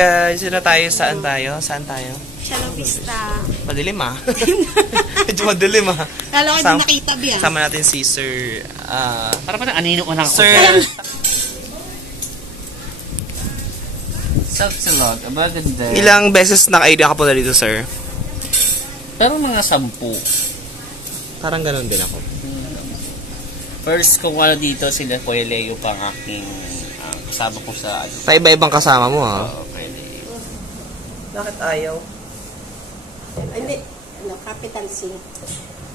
guys, yun na tayo. Saan tayo? Saan tayo? Cielo Vista. Madilim ah. Medyo madilim ah. Lalo ko din nakita biya. Sama natin si Sir... para pa na anino ko na ako. Sir... Self-silog. Aba, ganda. Ilang beses naka-ID ka po na dito, sir? Pero mga 10. Parang ganun din ako. First ko wala dito, sila Kuya Leo pang aking kasama ko sa... Paiba-ibang kasama mo ah. Oo, Kuya Leo. Bakit ayaw? Hindi. Capital C.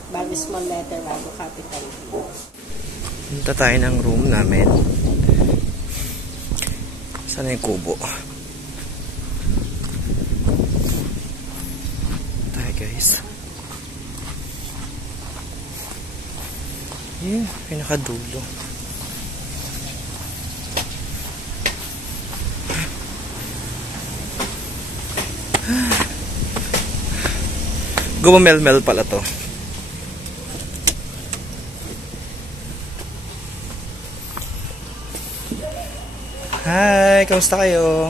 Bago small letter, bago capital C. Punta tayo ng room namin. Saan yung kubo? Tayo guys. Yun, pinakadulo. Gumamel-mel pala to. Hi, kamusta kayo?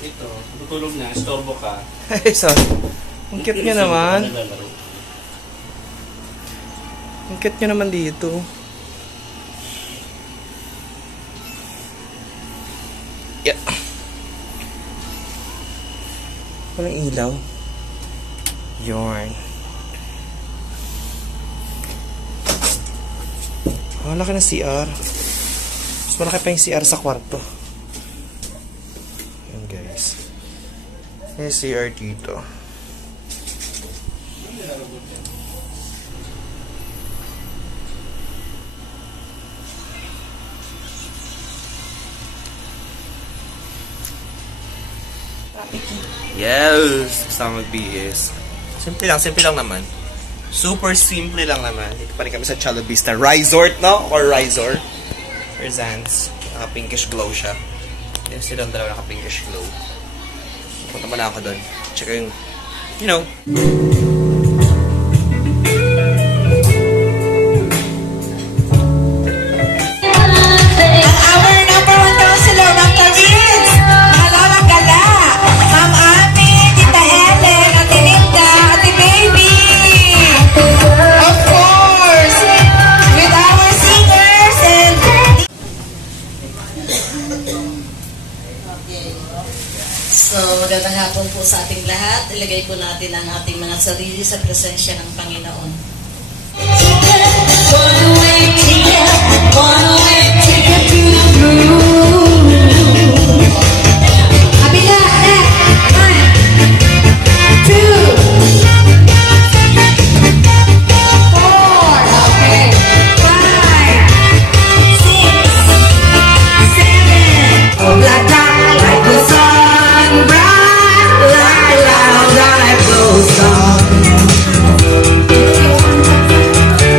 Ito, tutulog na, storbo ka. Ay, sorry. Ang cute nyo naman. Ang cute nyo naman dito. Yeah. Walang ilaw. Yarn. Ang laki ng CR. Mas malaki pa yung CR sa kwarto. Ayan guys. Yung CR dito. Yes! Kasama mag-BS. Simple lang naman. Super simple lang naman. Dito pa rin kami sa Cielo Vista Resort, no? Or Resort. Or Zans. Naka-pinkish glow siya. Yan silang dalawa naka-pinkish glow. Punta pa na ako doon. Check yung, you know. So, magandang hapon po sa ating lahat. Ilagay po natin ang ating mga sarili sa presensya ng Panginoon.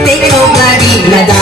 Take no bloody nada.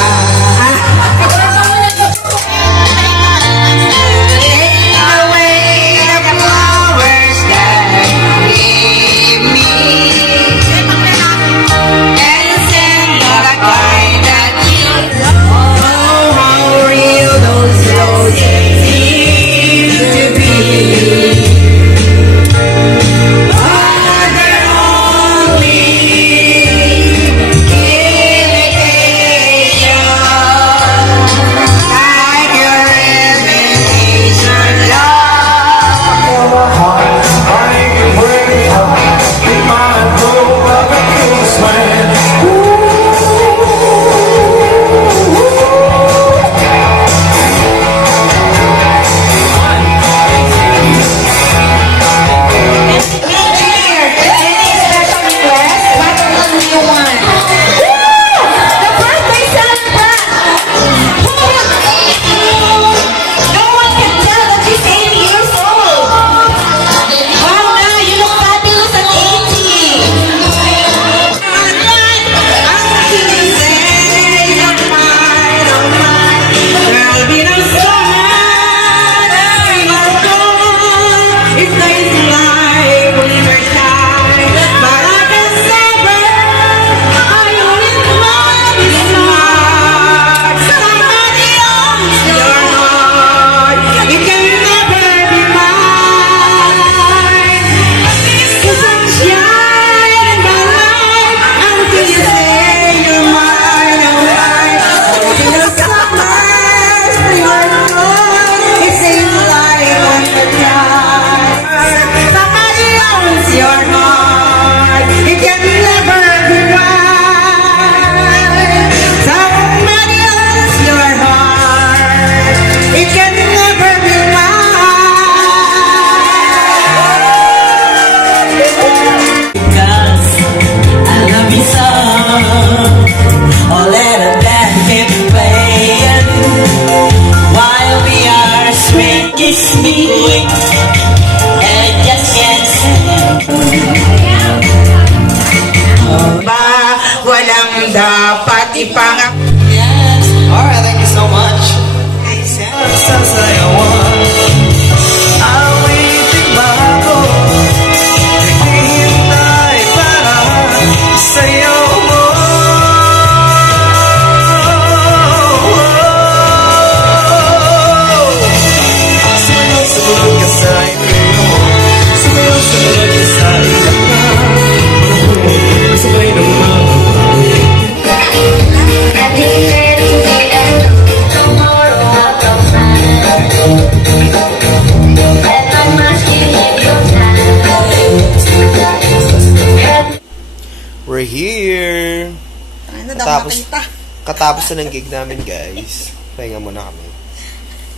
katapos na ng gig namin, guys. Pahinga muna kami.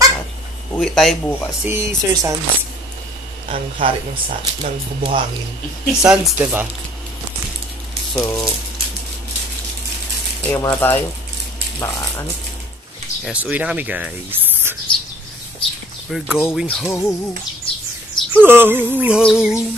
At uwi tayo bukas. Si Sir Sans, ang hari ng bubuhangin. Sans, diba? So, pahinga muna tayo. Baka, ano? Yes, uwi na kami, guys. We're going home. Home.